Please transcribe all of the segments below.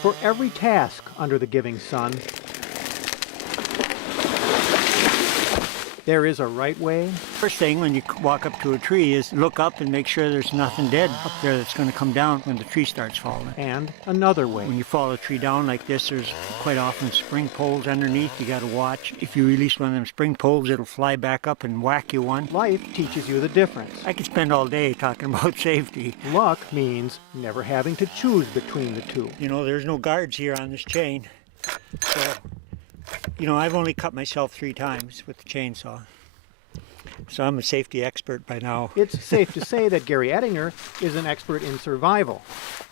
For every task under the giving sun, there is a right way. First thing when you walk up to a tree is look up and make sure there's nothing dead up there that's going to come down when the tree starts falling. And another way. When you fall a tree down like this, there's quite often spring poles underneath. You got to watch. If you release one of them spring poles, it'll fly back up and whack you one. Life teaches you the difference. I could spend all day talking about safety. Luck means never having to choose between the two. You know, there's no guards here on this chain. So, you know, I've only cut myself 3 times with the chainsaw. So I'm a safety expert by now. It's safe to say that Gary Ettinger is an expert in survival.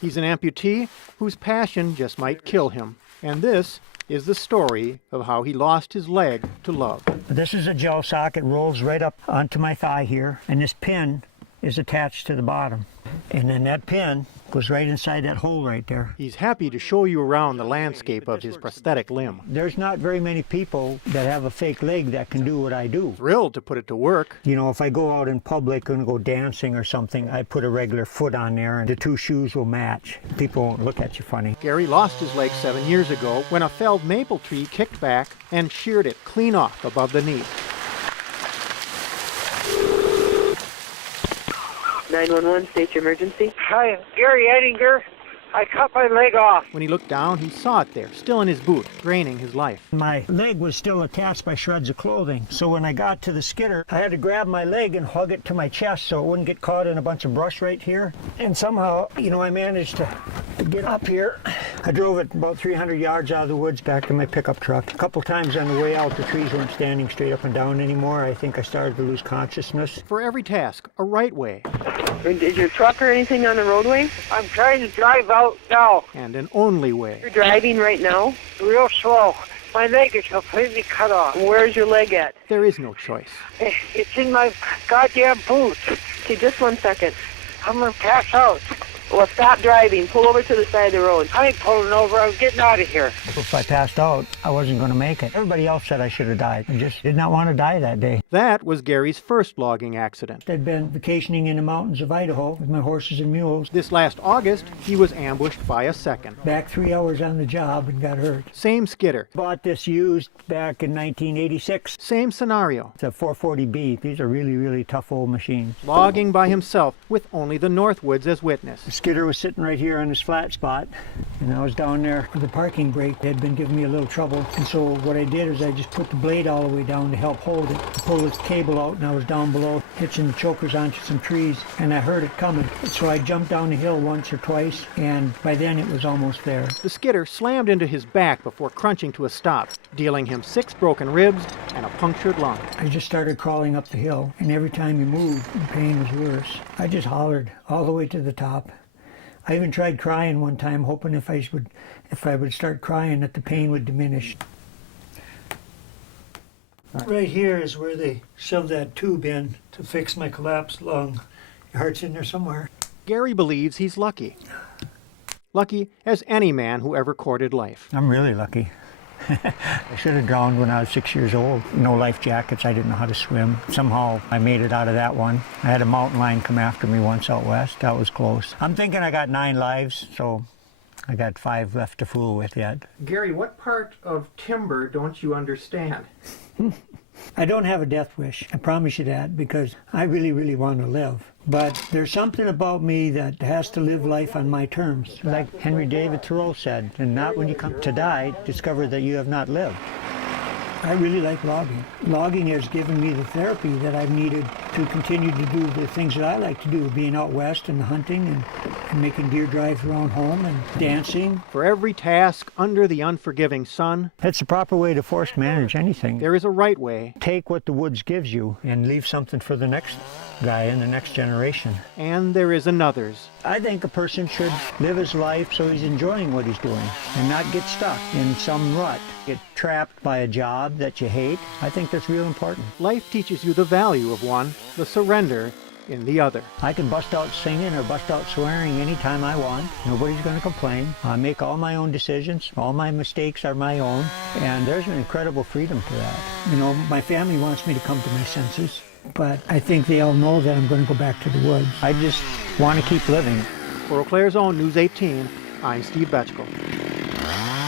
He's an amputee whose passion just might kill him. And this is the story of how he lost his leg to love. This is a gel sock. It rolls right up onto my thigh here. And this pin is attached to the bottom. And then that pin goes right inside that hole right there. He's happy to show you around the landscape of his prosthetic limb. There's not very many people that have a fake leg that can do what I do. Thrilled to put it to work. You know, if I go out in public and go dancing or something, I put a regular foot on there and the 2 shoes will match. People won't look at you funny. Gary lost his leg 7 years ago when a felled maple tree kicked back and sheared it clean off above the knee. 911, state your emergency. Hi, Gary Ettinger. I cut my leg off. When he looked down, he saw it there, still in his boot, draining his life. My leg was still attached by shreds of clothing. So when I got to the skidder, I had to grab my leg and hug it to my chest so it wouldn't get caught in a bunch of brush right here. And somehow, you know, I managed to get up here. I drove it about 300 yards out of the woods back to my pickup truck. A couple times on the way out, the trees weren't standing straight up and down anymore. I think I started to lose consciousness. For every task, a right way. Is your truck or anything on the roadway? I'm trying to drive out now. And an only way. You're driving right now? Real slow. My leg is completely cut off. Where's your leg at? There is no choice. It's in my goddamn boot. Okay, just 1 second. I'm going to pass out. Well, stop driving. Pull over to the side of the road. I ain't pulling over. I'm getting out of here. If I passed out, I wasn't going to make it. Everybody else said I should have died. I just did not want to die that day. That was Gary's first logging accident. I'd been vacationing in the mountains of Idaho with my horses and mules. This last August, he was ambushed by a second. Back 3 hours on the job and got hurt. Same skidder. Bought this used back in 1986. Same scenario. It's a 440B. These are really, really tough old machines. Logging by himself with only the Northwoods as witness. The skidder was sitting right here on this flat spot, and I was down there with the parking brake. They had been giving me a little trouble, and so what I did is I just put the blade all the way down to help hold it. I pulled the cable out, and I was down below hitching the chokers onto some trees, and I heard it coming. So I jumped down the hill once or twice, and by then it was almost there. The skidder slammed into his back before crunching to a stop, dealing him 6 broken ribs and a punctured lung. I just started crawling up the hill, and every time you moved, the pain was worse. I just hollered all the way to the top. I even tried crying one time, hoping if I would start crying that the pain would diminish. Right here is where they shoved that tube in to fix my collapsed lung. Your heart's in there somewhere. Gary believes he's lucky. Lucky as any man who ever courted life. I'm really lucky. I should have drowned when I was 6 years old. No life jackets. I didn't know how to swim. Somehow I made it out of that one. I had a mountain lion come after me once out west. That was close. I'm thinking I got 9 lives, so I got 5 left to fool with yet. Gary, what part of timber don't you understand? I don't have a death wish. I promise you that, because I really, really want to live. But there's something about me that has to live life on my terms. Like Henry David Thoreau said, and not when you come to die, discover that you have not lived. I really like logging. Logging has given me the therapy that I've needed to continue to do the things that I like to do, being out west and hunting and making deer drives around home and dancing. For every task under the unforgiving sun, That's the proper way to force manage anything. there is a right way, Take what the woods gives you and leave something for the next guy in the next generation. and there is another's. I think a person should live his life so he's enjoying what he's doing and not get stuck in some rut, get trapped by a job that you hate. I think that's real important. Life teaches you the value of one, the surrender in the other. I can bust out singing or bust out swearing anytime I want. Nobody's going to complain. I make all my own decisions. All my mistakes are my own. And there's an incredible freedom to that. You know, my family wants me to come to my senses, but I think they all know that I'm going to go back to the woods. I just want to keep living. For Eau Claire's own News 18, I'm Steve Betchko. Award.